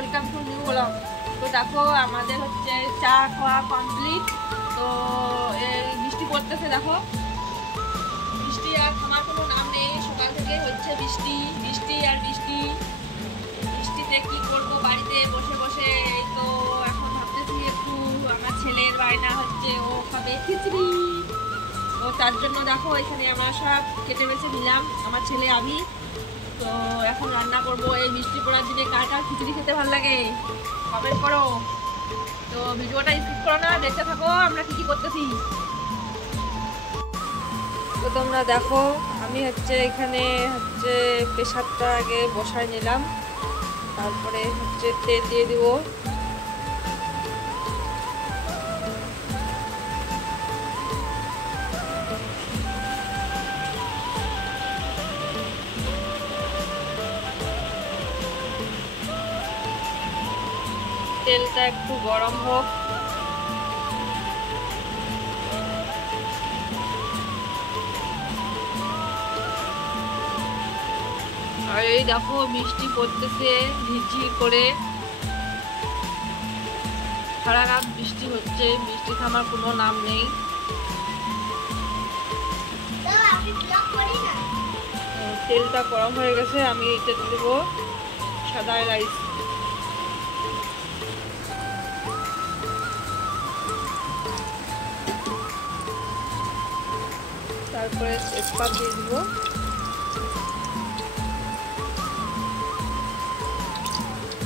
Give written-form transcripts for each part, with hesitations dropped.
Welcome to new blog. তো দেখো আমাদের হচ্ছে চা খাওয়া কমপ্লিট। তো এই বৃষ্টি পড়তেছে, দেখো বৃষ্টি আর থামার কোনো নাম নেই। সকাল থেকে হচ্ছে বৃষ্টি বৃষ্টি আর বৃষ্টি। বৃষ্টিতে কি করবো বাড়িতে বসে বসে। তো এখন ভাবতেছি একটু আমার ছেলের বায়না হচ্ছে ও খাবে খিচড়ি। তো তার জন্য দেখো এখানে আমরা সব কেটে বেছে নিলাম, আমার ছেলে আমি। তো এখন রান্না করব। এই বৃষ্টি পড়ার দিনে কার কার খিচুড়ি খেতে ভালো লাগে কমেন্ট করো। তো ভিডিওটা স্কিপ করো না, দেখতে থাকো আমরা কি কি করতেছি। তো তোমরা দেখো আমি হচ্ছে এখানে হচ্ছে প্রেসারটা আগে বসায় নিলাম, তারপরে হচ্ছে তেল দিয়ে দিব। তেলটা একটু গরম হোক। আর এই দেখো বৃষ্টি পড়তেছে ঝিরঝির করে, সারা রাত বৃষ্টি হচ্ছে, বৃষ্টি থামার কোনো নাম নেই। তেলটা গরম হয়ে গেছে, আমি এটা দেব সাদা রাইস। তারপরে তেজপাত দিয়ে দিব,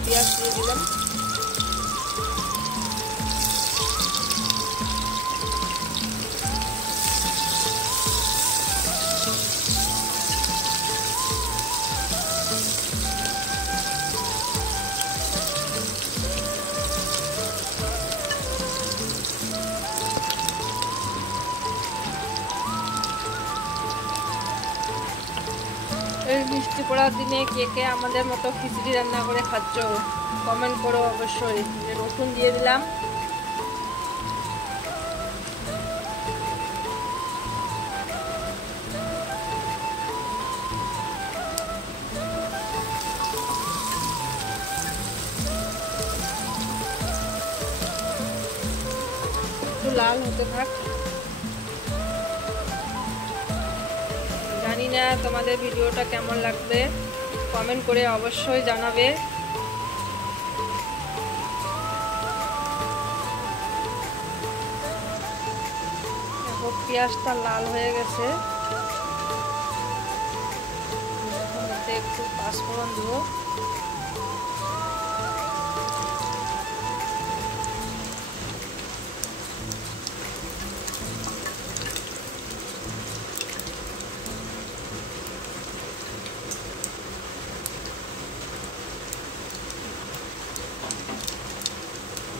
পেঁয়াজ দিয়ে দিলাম, এই বৃষ্টি পড়ার দিনে কে কে আমাদের মতো খিচুড়ি রান্না করে খাচ্ছ কমেন্ট করো অবশ্যই। রসুন দিয়ে দিলাম, একটু লাল হতে থাক। জানি না তোমাদের ভিডিওটা কেমন লাগবে, কমেন্ট করে অবশ্যই জানাবে। দেখো পেঁয়াজটা লাল হয়ে গেছে, একটু পাঁচফোড়ন দেবো।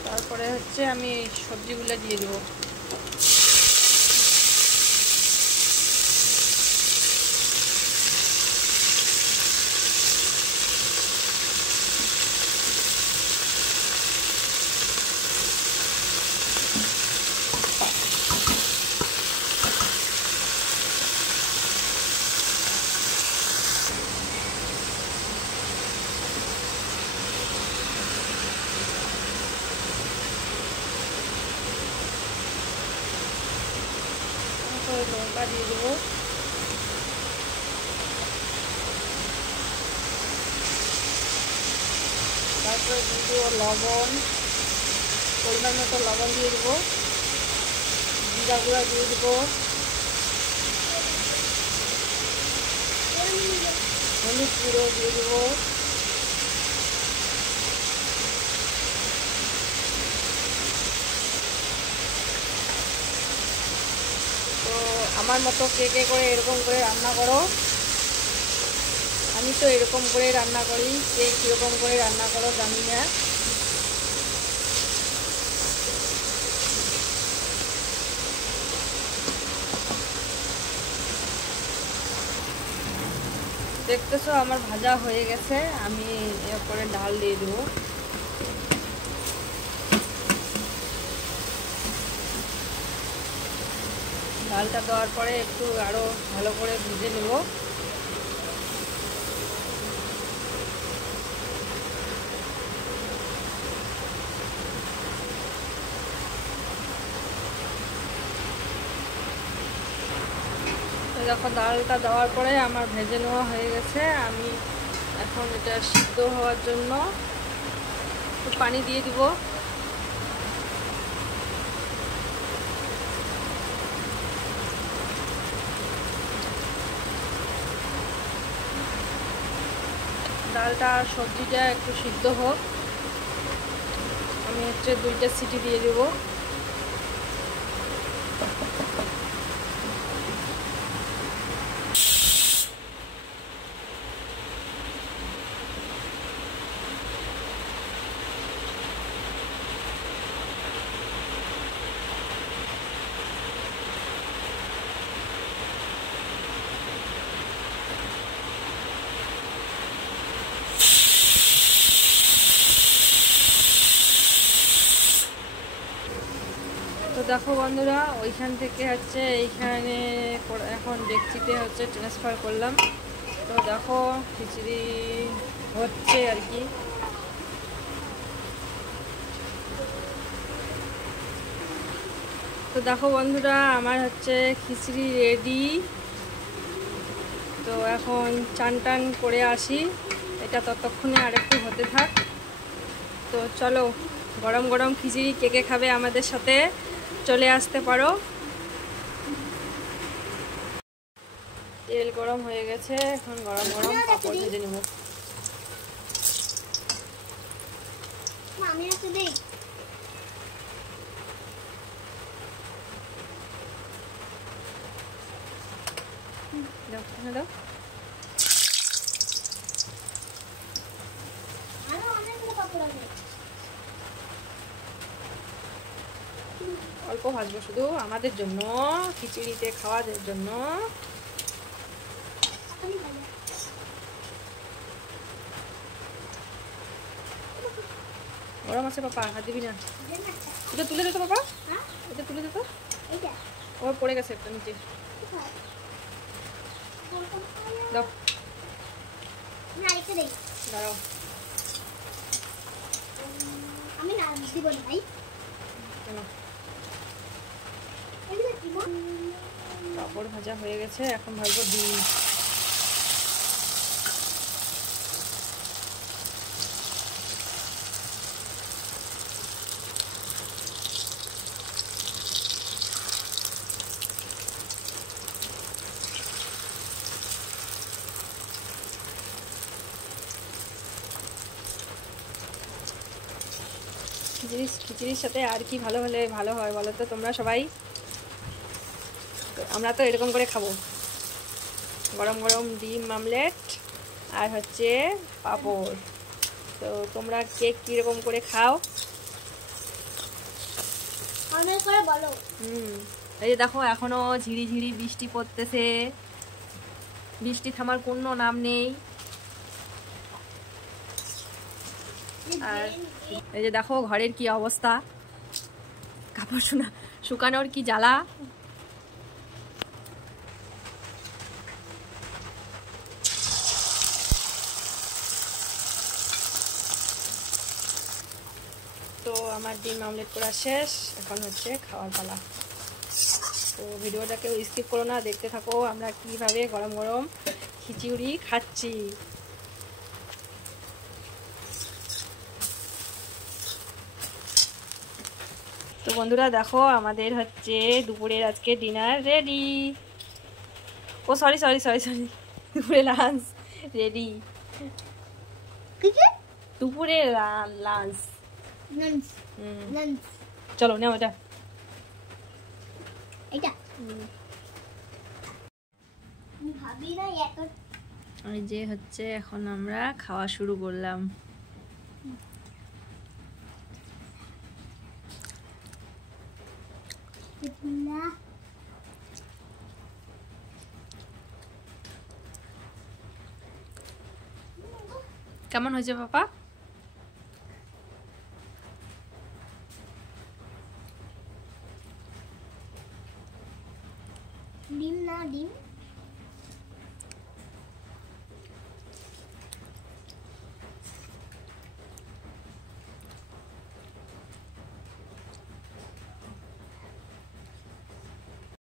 তারপরে হচ্ছে আমি সবজিগুলো দিয়ে দেবো। লঙ্কা দিয়ে দেবো, তারপরে দিয়ে দেবো লবণ, পরিমাণ মতো লবণ দিয়ে দেবো, জিরা গুঁড়া দিয়ে দেবো, হলুদ গুঁড়ো দিয়ে দেবো, আমার মতো কে কে করে এরকম করে রান্না করো। আমি তো এরকম করে রান্না করি, কে কীরকম করে রান্না করো জানি না। দেখতেছো আমার ভাজা হয়ে গেছে, আমি এরপরে ডাল দিয়ে দেবো। ডালটা দেওয়ার পরে একটু আরও ভালো করে ভেজে নেব। দেখো ডালটা দেওয়ার পরে আমার ভেজে নেওয়া হয়ে গেছে। আমি এখন এটা সিদ্ধ হওয়ার জন্য পানি দিয়ে দিব। ডালটা আর সবজিটা একটু সিদ্ধ হোক। আমি 2টা সিটি দিয়ে দেব। তো দেখো বন্ধুরা, ওইখান থেকে এইখানে এখন ডেকচিতে ট্রান্সফার করলাম। তো দেখো খিচুড়ি হচ্ছে আর কি। তো দেখো বন্ধুরা, আমার খিচুড়ি রেডি। তো এখন চান টান করে আসি, এটা ততক্ষণে আরেকটু হতে থাক। তো চলো, গরম গরম খিচুড়ি কে কে খাবে আমাদের সাথে চলে আসতে পারো। তেল গরম হয়ে গেছে, এখন গরম গরম পাঁপড় ভেজে নেব। দাও অল্প ভাজবো, শুধু আমাদের জন্য, খিচুড়িতে খাওয়ার জন্য। গরম আছে পাপা, হাত দিবি না। এটা তুলে দে তো পাপা, এটা তুলে দে তো। ও পড়ে গেছে একটা নিচে। দাও, দাঁড়াও। আমি না দিব না ভাই। কেন? পাঁপড় ভাজা হয়ে গেছে, এখন ভাজবো ডিম। খিচুড়ির সাথে আর কি ভালো হলে ভালো হয় বলো তো তোমরা সবাই? আমরা তো এরকম করে খাবো, গরম গরম ডিম আমলেট আর পাঁপড়। তো তোমরা কে কীরকম করে খাও করে বলো। এই যে দেখো, এখনো ঝিরি ঝিরি বৃষ্টি পড়তেছে, বৃষ্টি থামার কোনো নাম নেই। আর এই যে দেখো ঘরের কি অবস্থা, কাপড় শুকানোর কি জ্বালা। তো আমার ডিম আমলেট করা শেষ, এখন খাওয়ার পালা। তো ভিডিওটাকে স্কিপ করো না, দেখতে থাকো আমরা কিভাবে গরম গরম খিচুড়ি খাচ্ছি। তো বন্ধুরা দেখো, আমাদের দুপুরের আজকে ডিনার রেডি। ও সরি সরি সরি সরি, দুপুরে লাঞ্চ রেডি। দুপুরে লাঞ্চ। চলো নাও এটা। এই যে এখন আমরা খাওয়া শুরু করলাম। কেমন হয়েছে পাপা?